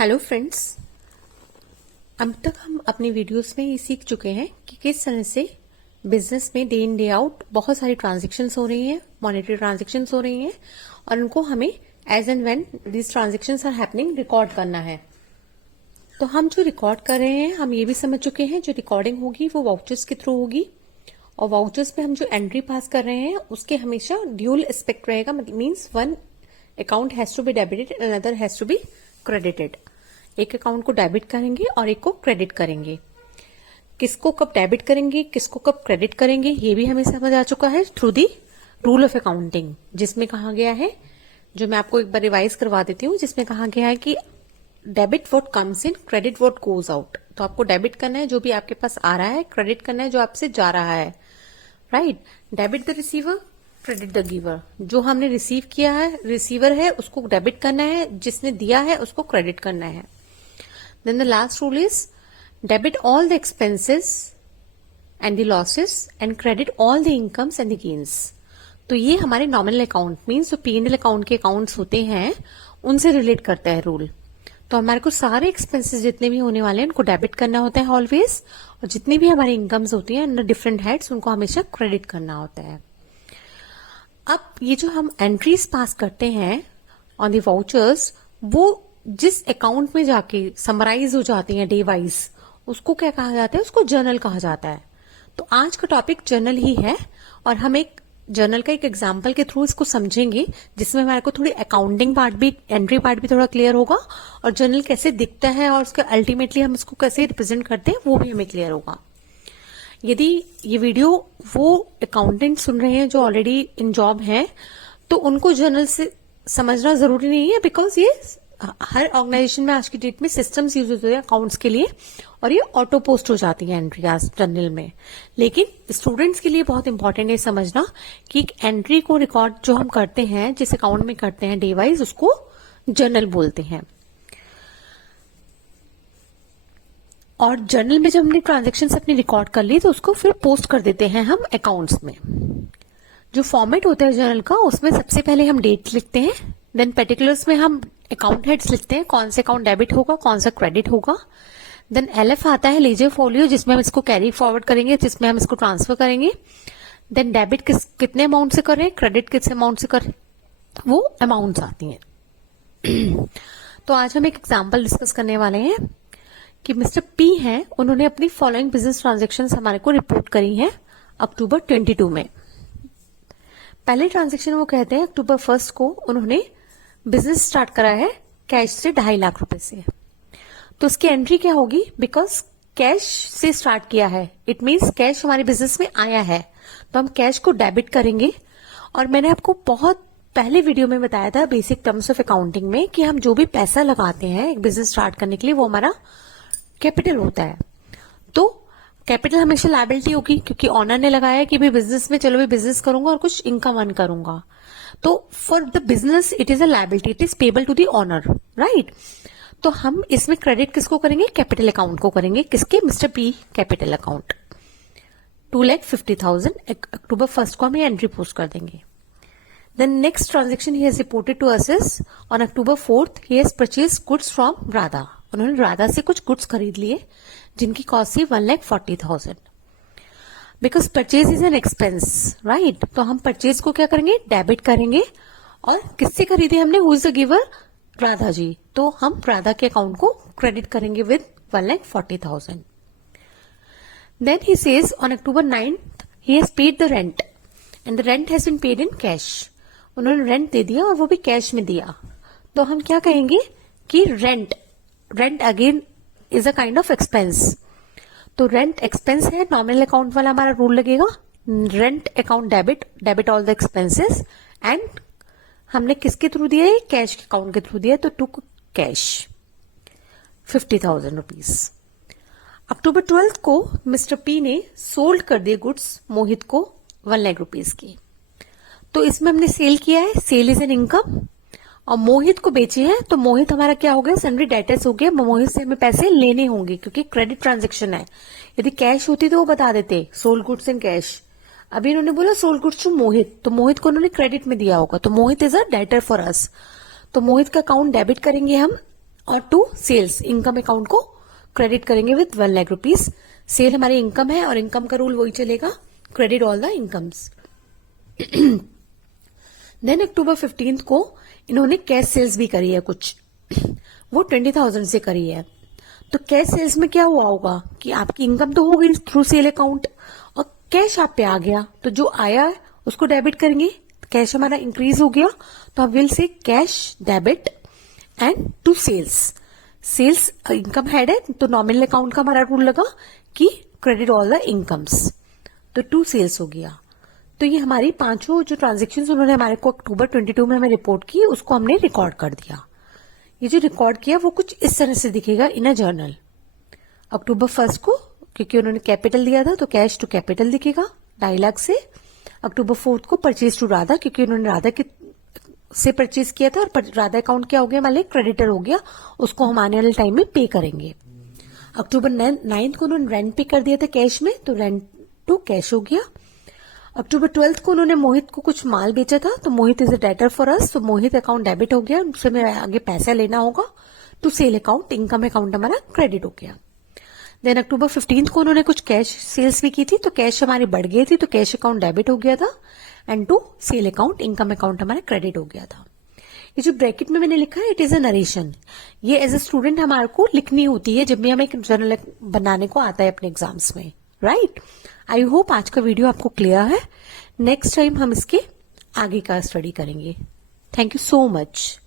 Hello friends, अब तक हम अपनी वीडियोस में ये सीख चुके हैं कि किस तरह से बिजनेस में डे इन डे आउट बहुत सारी ट्रांजैक्शंस हो रही हैं, मॉनेटरी ट्रांजैक्शंस हो रही हैं और उनको हमें as and when these transactions are happening record करना है। तो हम जो रिकॉर्ड कर रहे हैं हम ये भी समझ चुके हैं जो रिकॉर्डिंग होगी वो वाउचर्स के थ्रू होगी और वाउचर्स में हम जो एंट्री पास कर रहे हैं उसके हमेशा ड्यूल एस्पेक्ट रहेगा, means one account has to be debited and another has to be credited. एक अकाउंट को डेबिट करेंगे और एक को क्रेडिट करेंगे। किसको कब डेबिट करेंगे किसको कब क्रेडिट करेंगे ये भी हमें समझ आ चुका है through the rule of accounting, जिसमें कहा गया है, जो मैं आपको एक बार रिवाइज करवा देती हूँ, जिसमें कहा गया है कि debit what comes in, credit what goes out. तो आपको डेबिट करना है जो भी आपके पास आ रहा है, क्रेडिट करना है जो आपसे जा रहा है, right. Debit the receiver, credit the giver. जो हमने रिसीव किया है, रिसीवर है, उसको डेबिट करना है, जिसने दिया है उसको क्रेडिट करना है। Then the last rule is debit all the expenses and the losses and credit all the incomes and the gains. तो ये हमारे नॉमिनल अकाउंट मीन्स जो P&L अकाउंट के अकाउंट्स होते हैं उनसे रिलेट करता है रूल। तो हमारे को सारे एक्सपेंसेस जितने भी होने वाले हैं उनको डेबिट करना होता है ऑलवेज, और जितनी भी हमारी इनकम्स होती हैं अंडर डिफरेंट हेड्स उनको हमेशा क्रेडिट करना होता है। अब ये जो हम एंट्रीज पास करते हैं ऑन द वाउचर्स, वो जिस अकाउंट में जाके समराइज हो जाती हैं डे वाइज, उसको क्या कहा जाता है, उसको जर्नल कहा जाता है। तो आज का टॉपिक जर्नल ही है और हम एक जर्नल का एक एग्जाम्पल के थ्रू इसको समझेंगे, जिसमें हमारे को थोड़ी अकाउंटिंग पार्ट भी, एंट्री पार्ट भी थोड़ा क्लियर होगा और जर्नल कैसे दिखता है और उसके अल्टीमेटली हम इसको कैसे रिप्रेजेंट करते हैं वो भी हमें क्लियर होगा। यदि ये वीडियो वो अकाउंटेंट सुन रहे हैं जो ऑलरेडी इन जॉब हैं, तो उनको जर्नल से समझना जरूरी नहीं है, बिकॉज ये हर ऑर्गेनाइजेशन में आज की डेट में सिस्टम्स यूज होते हैं अकाउंट्स के लिए और ये ऑटो पोस्ट हो जाती है एंट्री आज जर्नल में। लेकिन स्टूडेंट्स के लिए बहुत इंपॉर्टेंट है समझना कि एक एंट्री को रिकॉर्ड जो हम करते हैं, जिस अकाउंट में करते हैं डे वाइज, उसको जर्नल बोलते हैं। और जर्नल में जब हमने ट्रांजेक्शन्स अपनी रिकॉर्ड कर ली तो उसको फिर पोस्ट कर देते हैं हम अकाउंट्स में। जो फॉर्मेट होता है जर्नल का, उसमें सबसे पहले हम डेट लिखते हैं, देन पर्टिकुलर्स में हम अकाउंट हेड्स लिखते हैं, कौन से अकाउंट डेबिट होगा कौन सा क्रेडिट होगा। देन LF आता है, लेजर फोलियो, जिसमें हम इसको कैरी फॉरवर्ड करेंगे, जिसमें हम इसको ट्रांसफर करेंगे। देन डेबिट कितने अमाउंट से कर रहे हैं, क्रेडिट किस अमाउंट से कर रहे हैं, वो अमाउंट्स आती हैं। तो आज हम एक एग्जाम्पल डिस्कस करने वाले हैं कि मिस्टर P हैं, उन्होंने अपनी फॉलोइंग बिजनेस ट्रांजेक्शन्स हमारे को रिपोर्ट करी हैं अक्टूबर 22 में। पहले ट्रांजेक्शन वो कहते हैं अक्टूबर 1 को उन्होंने बिजनेस स्टार्ट करा है कैश से 2.5 लाख रुपए से। तो उसकी एंट्री क्या होगी, बिकॉज कैश से स्टार्ट किया है, इट मीन्स कैश हमारे बिजनेस में आया है, तो हम कैश को डेबिट करेंगे। और मैंने आपको बहुत पहले वीडियो में बताया था बेसिक टर्म्स ऑफ अकाउंटिंग में कि हम जो भी पैसा लगाते हैं एक बिजनेस स्टार्ट करने के लिए वो हमारा कैपिटल होता है। तो कैपिटल हमेशा लायबिलिटी होगी, क्योंकि ऑनर ने लगाया कि भाई बिजनेस में चलो भी बिजनेस करूंगा और कुछ इनकम अर्न करूंगा। तो for the business it is a liability, it is payable to the owner, right. तो हम इसमें क्रेडिट किसको करेंगे, कैपिटल अकाउंट को करेंगे, किसके, मिस्टर P कैपिटल अकाउंट। 2,50,000 अक्टूबर 1 को हम एंट्री पोस्ट कर देंगे। Then next transaction he has reported to us is on October 4 he has purchase goods from Radha. उन्होंने राधा से कुछ गुड्स खरीद लिए जिनकी कॉस्ट थी 1,40,000। Because purchase is an expense, right. तो हम परचेज को क्या करेंगे, डेबिट करेंगे। और किससे खरीदे हमने, who is the giver, Radha ji, तो हम राधा के अकाउंट को क्रेडिट करेंगे with 1,40,000। Then he says on October 9 he has paid the rent and the rent has been paid in cash. उन्होंने रेंट दे दिया और वो भी कैश में दिया। तो हम क्या कहेंगे कि rent again is a kind of expense. तो रेंट एक्सपेंस है, नॉमिनल अकाउंट वाला हमारा रूल लगेगा, rent account debit all the expenses. And हमने किसके थ्रू दिया है, कैश के अकाउंट के थ्रू दिया, तो टुक कैश 50,000 रुपीज। अक्टूबर 12 को मिस्टर P ने सोल्ड कर दिए गुड्स मोहित को 1 लाख रुपीज की। तो इसमें हमने सेल किया है, सेल इज एन इनकम, और मोहित को बेचे हैं, तो मोहित हमारा क्या हो गया, सन्ड्री डेटर्स हो गया। मोहित से हमें पैसे लेने होंगे क्योंकि क्रेडिट ट्रांजेक्शन है। यदि कैश होती तो वो बता देते सोल्ड गुड्स इन कैश, अभी इन्होंने बोला सोल्ड गुड्स टू मोहित, तो मोहित को उन्होंने क्रेडिट में दिया होगा, तो Mohit is a debtor for us. तो मोहित का अकाउंट डेबिट करेंगे हम और टू सेल्स, इनकम अकाउंट को क्रेडिट करेंगे विथ 1 लाख रुपीज। सेल हमारी इनकम है और इनकम का रूल वही चलेगा, credit all the incomes. Then October 15 को इन्होंने कैश सेल्स भी करी है कुछ, वो 20,000 से करी है। तो कैश सेल्स में क्या हुआ होगा कि आपकी इनकम तो हो गई थ्रू सेल अकाउंट और कैश आप पे आ गया, तो जो आया है उसको डेबिट करेंगे, कैश हमारा इंक्रीज हो गया, तो आप will say cash debit and to sales. Sales income head है तो नॉमिनल अकाउंट का हमारा रूल लगा कि क्रेडिट ऑल द इनकम्स, तो टू सेल्स हो गया। तो ये हमारी पांचों जो ट्रांजेक्शन उन्होंने हमारे को अक्टूबर 22 में हमें रिपोर्ट की, उसको हमने रिकॉर्ड कर दिया। ये जो रिकॉर्ड किया वो कुछ इस तरह से दिखेगा इन अ जर्नल। अक्टूबर 1 को क्योंकि उन्होंने कैपिटल दिया था तो कैश टू कैपिटल दिखेगा 2.5 लाख से। अक्टूबर 4 को परचेज टू राधा, क्योंकि उन्होंने राधा के से परचेज किया था और राधा अकाउंट क्या हो गया, हमारे क्रेडिटर हो गया, उसको हम आने वाले टाइम में पे करेंगे। अक्टूबर 9 को उन्होंने रेंट पे कर दिया था कैश में, तो रेंट टू कैश हो गया। अक्टूबर 12 को उन्होंने मोहित को कुछ माल बेचा था, तो Mohit is a debtor for us, तो मोहित अकाउंट डेबिट हो गया, उससे हमें आगे पैसा लेना होगा, to sale account income account हमारा क्रेडिट हो गया। देन अक्टूबर 15 को उन्होंने कुछ कैश सेल्स भी की थी, तो कैश हमारी बढ़ गई थी, तो कैश अकाउंट डेबिट हो गया था and to sale account income account हमारा क्रेडिट हो गया था। ये जो ब्रैकेट में मैंने लिखा है इट इज अ नरेशन, ये एज ए स्टूडेंट हमारे को लिखनी होती है जब भी हमें एक जर्नल बनाने को आता है अपने एग्जाम्स में, राइट। आई होप आज का वीडियो आपको क्लियर है। नेक्स्ट टाइम हम इसके आगे का स्टडी करेंगे। Thank you so much.